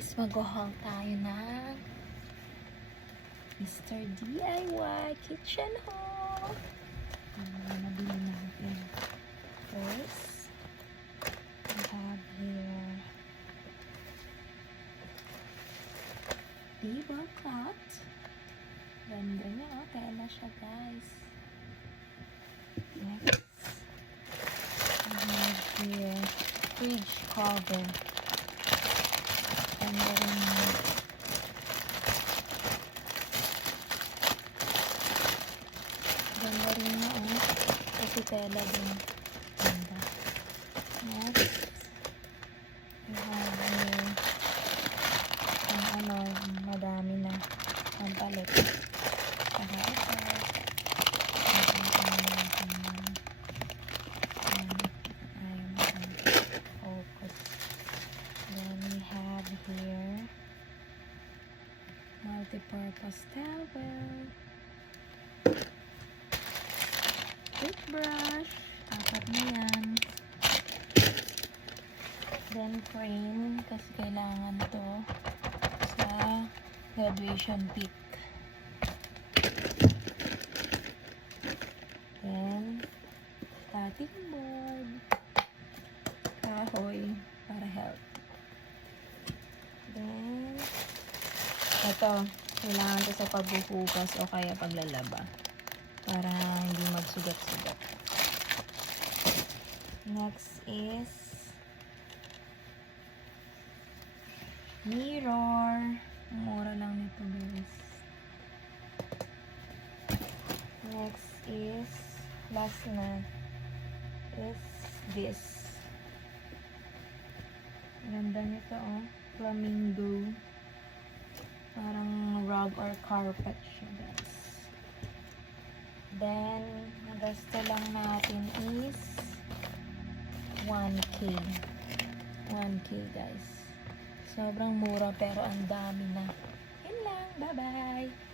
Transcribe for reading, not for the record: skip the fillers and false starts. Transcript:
guys, mag-haul tayo ng Mr. DIY Kitchen Haul. Nabili natin. First, we have here table cloth. Ganda niya, oh. Tela siya, guys. Next, we have here fridge cover. Ganda rin niya. Ganda rin niya, oh. Kasi tela din. Ganda. Next, we have here madami na ang palit. Saka ito. Focus. Then we have here multi-purpose towel, toothbrush, apat na yan. Then frame, kasi kailangan to sa graduation pic. Then cutting board, kahoy para help. Then ito, kailangan to sa paghuhugas o kaya paglalaba para hindi magsugat-sugat. Next is mirror. Mura lang nito, guys. Next is, last na, is this. Ganda nito, oh. Flamingo. Parang rug or carpet siya, guys. Then, nagasto lang natin is 1K. 1K, guys. Sobrang mura pero ang dami na. Yun lang. Bye-bye!